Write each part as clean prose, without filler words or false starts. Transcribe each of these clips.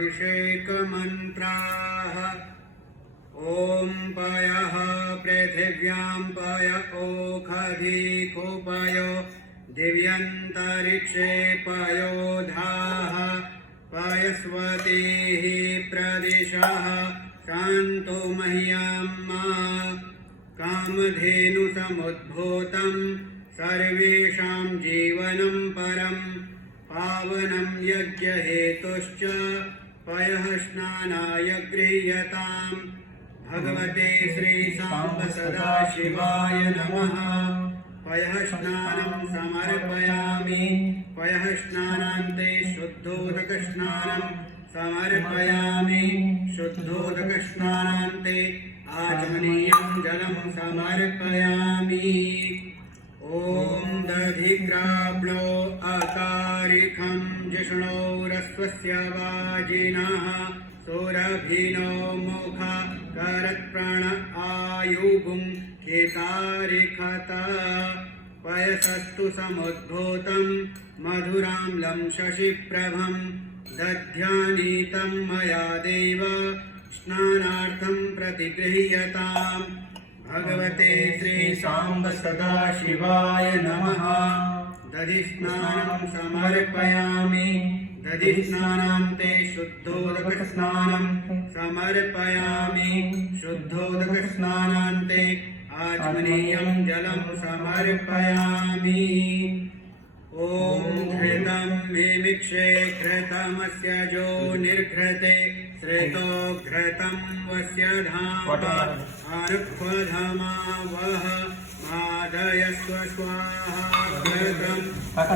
अभिषेकमन्त्राः। ॐ पयः पृथिव्यां पय ओखधिकुपयो दिव्यन्तरिक्षे पयोधाः पयस्वतीः प्रदिशः शान्तो मह्यं कामधेनुसमुद्भूतं सर्वेषां जीवनं परं पावनं यज्ञहेतुश्च पयः स्नानाय गृह्यताम्। भगवते श्रीसाम्ब सदाशिवाय नमः। पयः स्नानं समर्पयामि। पयः स्नानान्ते शुद्धोदकस्नानं समर्पयामि। शुद्धोदकस्नानान्ते आचमनीयं जलं समर्पयामि। ॐ दधिग्राव्लो अकारिखं जिष्णोरस्वस्य वाजिनः सुरभिनो मुखा करत्प्रण आयुगुं केतारिखत पयसस्तु समुद्भूतं मधुराम्लं शशिप्रभं दध्यानीतं मया देव स्नानार्थं प्रतिगृह्यताम्। भगवते श्रीसाम्ब सदाशिवाय नमः। दधिस्नानं समर्पयामि। दधिस्नानान्ते शुद्धोदकस्नानं समर्पयामि। शुद्धोदकस्नानान्ते आचमनीयं जलं समर्पयामि। ॐ घृतं मिमिक्षे घृतमस्य जो निर्घृते श्रेतो घृतं वस्य धाम अनुक्वधमावह मादयस्व स्वाहा घृतं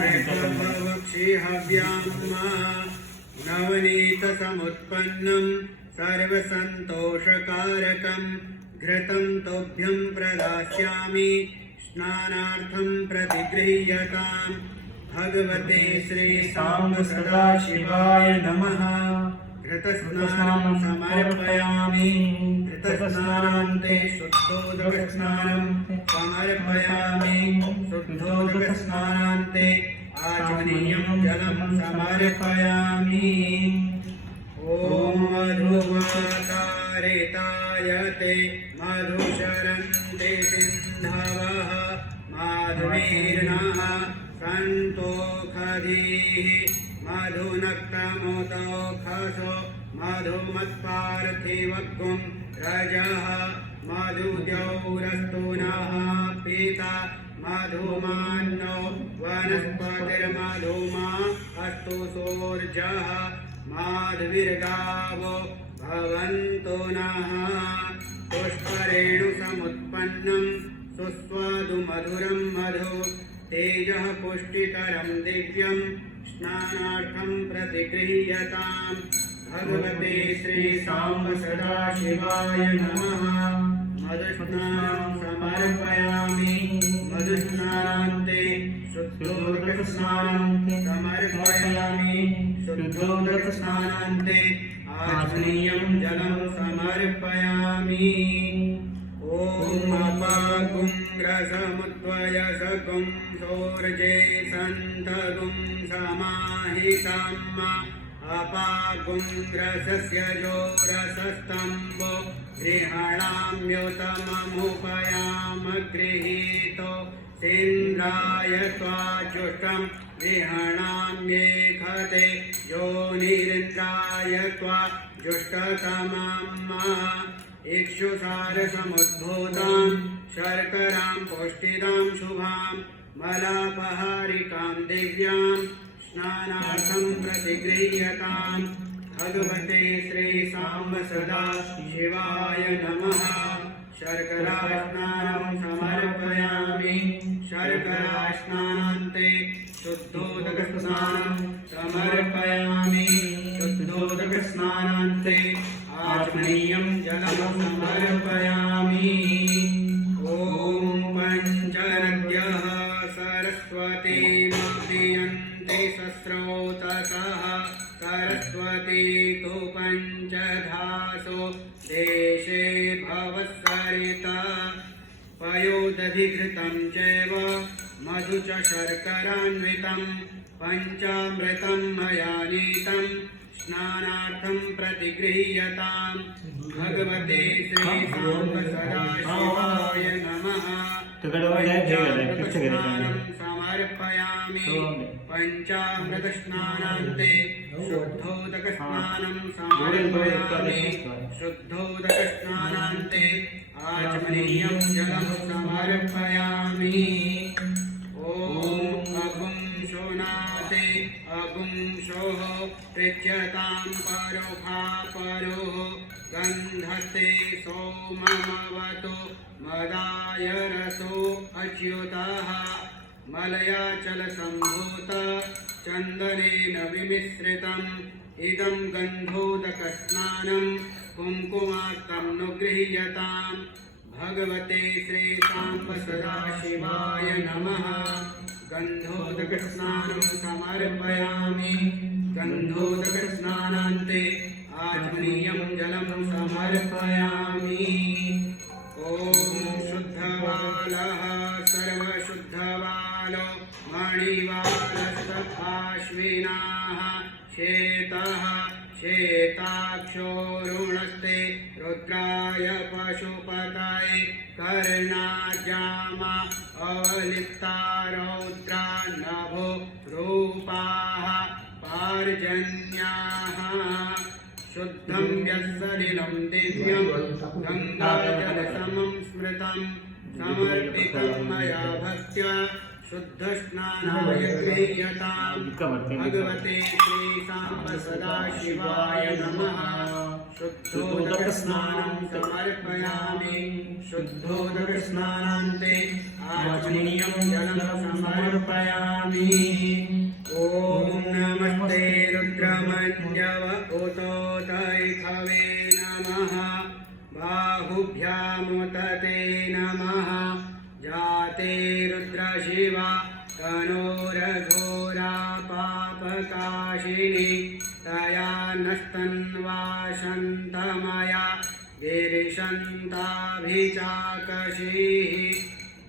घृतभवक्षिहव्यां नवनीतसमुत्पन्नं सर्वसन्तोषकारकं घृतं तोभ्यं प्रदास्यामि स्नानार्थं प्रतिगृह्यताम्। भगवते श्रीसाम्ब सदाशिवाय नमः। घृतस्नानं समर्पयामि। घृतस्नानान्ते शुद्धोदकस्नानं समर्पयामि। शुद्धोदकस्नानान्ते आचमनीयं जलं समर्पयामि। ॐ मधुमाकारितायते मधुशरन्ते सिन्धवः माधुवीर्णः सन्तोखधीः मधुनक्तमुदोखसो मधुमत्पार्थिवगुं रजः मधुजौरस्तुनः पीता मधुमान्नो वनस्पतिर्मधुमा अस्तु सोर्जः माधवीर्गावो भवन्तु नः। पुष्परेणुसमुत्पन्नं सुस्वादु मधुरं मधु तेजः पुष्टिकरं दिव्यं स्नानार्थं प्रतिगृह्यताम्। भगवते श्रीसाम्ब सदाशिवाय नमः। मधुस्नानं समर्पयामि। मधुस्नानान्ते शुद्धोदकस्नानं समर्पयामि। शुद्धोदकस्नानान्ते आचमनीयं जलं समर्पयामि। ॐ अपागुं रसमुद्वयसगुं सोर्जे सन्तगुं समाहितम् अपागुं रसस्य जो रसस्तम्भो गृहाणाम्युतममुपयाम गृहीतो सेन्द्राय त्वाजुष्टं गृहाणाम्येखते योनिरिन्द्राय त्वाजुष्टतमम् इक्षुसारसमुद्भूतां शर्करां पुष्टिदां शुभां मलापहारिकां दिव्यां स्नानार्थं प्रतिगृह्यताम्। भगवते श्रीसाम्ब सदाशिवाय नमः। शर्करास्नानं समर्पयामि। शर्करास्नानान्ते शुद्धोदकस्नानं समर्पयामि। शुद्धोदकस्नानान्ते आचमनीयं जलं समर्पयामि। ॐ पञ्चनद्यः सरस्वती मुद्यन्ते सस्रोतसः सरस्वती तु पञ्चधासो देशे भवत्सरिता पयोदधिघृतं चैव मधु च शर्करान्वितं पञ्चामृतं मया नीतं स्नानार्थं प्रतिगृह्यताम् भगवते श्रीसाम्ब सदाशिवाय नमः पञ्चामृतस्नानं समर्पयामि पञ्चामृतस्नानान्ते शुद्धोदकस्नानं समर्पयामि शुद्धोदकस्नानान्ते आचमनीयं जलं समर्पयामि ॐ अगुं शोनाते अगुं शोः पृच्छ्यतां परोभापरोः गन्धते सोममवतो मदाय रसो अच्युतः मलयाचलसम्भूत चन्दनेन विमिश्रितम् इदं गन्धोदकस्नानं कुङ्कुमार्कं नु गृह्यताम् भगवते श्रीसाम्ब सदाशिवाय नमः गन्धोदकस्नानं समर्पयामि गन्धोदकस्नानान्ते आचमनीयं जलं समर्पयामि ॐ शुद्धबालः सर्वशुद्धबालो मणिवालस्तथाश्विनाः श्वेतः श्वेताक्षोरुणस्ते रुद्राय पशुपतये कर्णाजामा अवलिप्ता रौद्रा नभो रूपाः पार्जन्याः शुद्धं यत्सलिलं दिव्यं गङ्गाजलसमं स्मृतं समर्पितं मया भक्त्या शुद्धस्नानाय गृह्यताम् भगवते श्रीसाम्ब सदाशिवाय नमः शुद्धोदकस्नानं समर्पयामि शुद्धोदकस्नानान्ते आचमनीयं जलं समर्पयामि ॐ नमस्ते रुद्रमन्यव उतोतैखवे नमः बाहुभ्यामुतते नमः जाते रुद्रशिवा तनोरघोरा पापकाशिनी तया नस्तन्वाशन्तमया गिरिशन्ताभिचाकशीः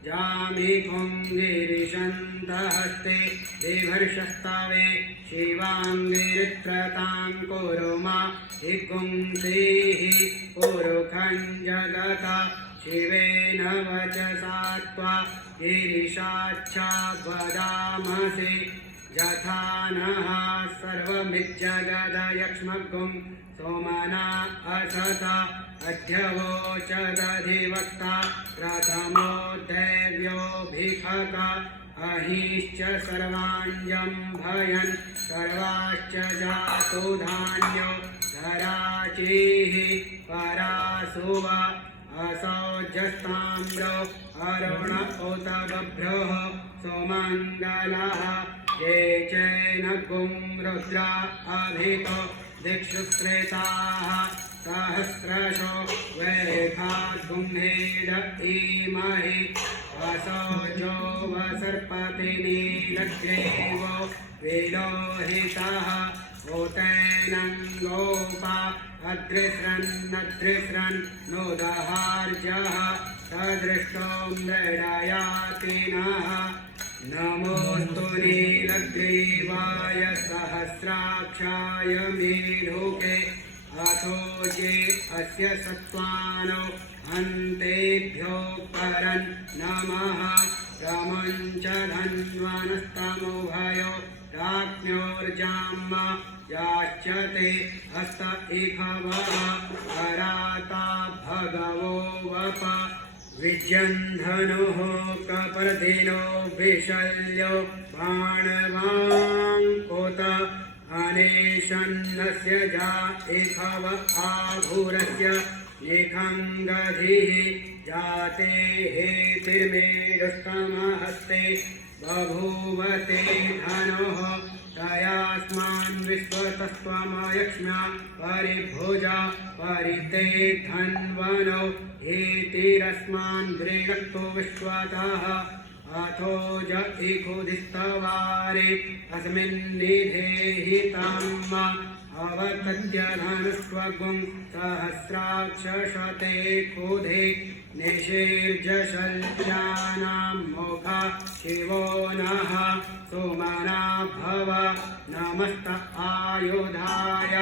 जामिकुं गिरिशन्तहस्ते बिभर्षस्तवे शिवाङ्गिरित्रतां कुरु मा हिगुंसीः पुरुखं जगता शिवेन वचसा त्वा गिरिशाच्छा वदामसि यथा नः सर्वमिज्जगदयक्ष्मगुं सोमना असता अध्यवोचदधिवक्ता प्रथमो दैव्योऽभिखका अहिश्च सर्वाञ्जं भयन् सर्वाश्च जातो धान्यो धराचीः परासुवा असौजस्ताम्रो अरुण उत बभ्रः सोमङ्गलः ये चैनगुं रुद्रा अभितो दिक्षुश्रेताः सहस्रशो वैखाद्गुम्हेड इमहि असौजो वसर्पति नीलग्रीवो विलोहितः ओतैनं गोपा अदृश्रन् नोदहार्जः सदृष्टो मृडयातिनः नमोऽस्तु नीलग्रीवाय सहस्राक्षाय मेढुके अथो ये अस्य सत्त्वानो अन्तेभ्यो परन् नमः रमञ्च धन्वनस्तमुभयो राज्ञोर्जाम्मा याच्यते हस्त इखवः कराता भगवो वप विजन्धनुः कपर्दिनो विशल्यो बाणवाङ्कुत अनेशन्नस्य जा इखव आभूरस्य निखङ्गधिः जाते हेतिर्मेढुस्तमहस्ते बभूवते धनुः तयास्मान् विश्वतस्त्वमयक्ष्म्या परिभुजा परिते धन्वनो हेतिरस्मान् दृढक्तो विश्वतः अथो ज इखुदिस्तवारे अस्मिन्निधेहि ताम् अवतत्य धनुष्वगुं सहस्राक्षशते कुधे निषेर्जशल्यानां मोघ शिवो नः सुमना भव नमस्त आयुधाय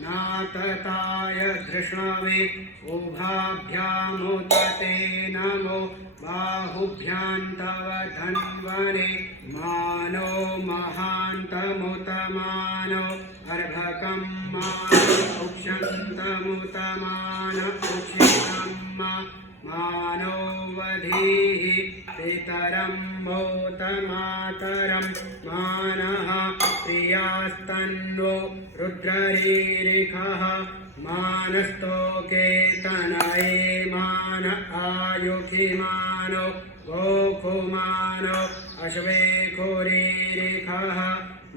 नातताय धृष्णवे उभाभ्यामुत ते नमो बाहुभ्यां तव धन्वने मानो महान्तमुत मानो अर्भकं मानो उक्षन्तमुत मान उक्षितं मानो वधीः पितरं मोत मातरं मानः प्रियास्तन्नो रुद्ररीरिखः मानस्तोके तनये मान आयुखिमानो गोकुमानो अश्वेखुरीरिखः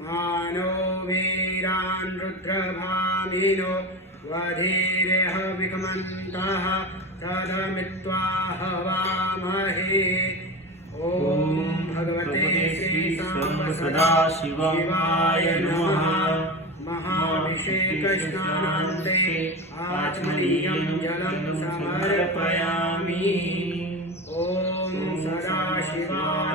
मानो वीरान् रुद्रभामिनो वधीरेह विकमन्तः तदमित्वा हवामहे। ॐ भगवते श्रीसाम्ब सदाशिवाय नमः। महाभिषेकस्नानान्ते आचमनीयं जलं समर्पयामि। ॐ सदाशिवार्पणमस्तु।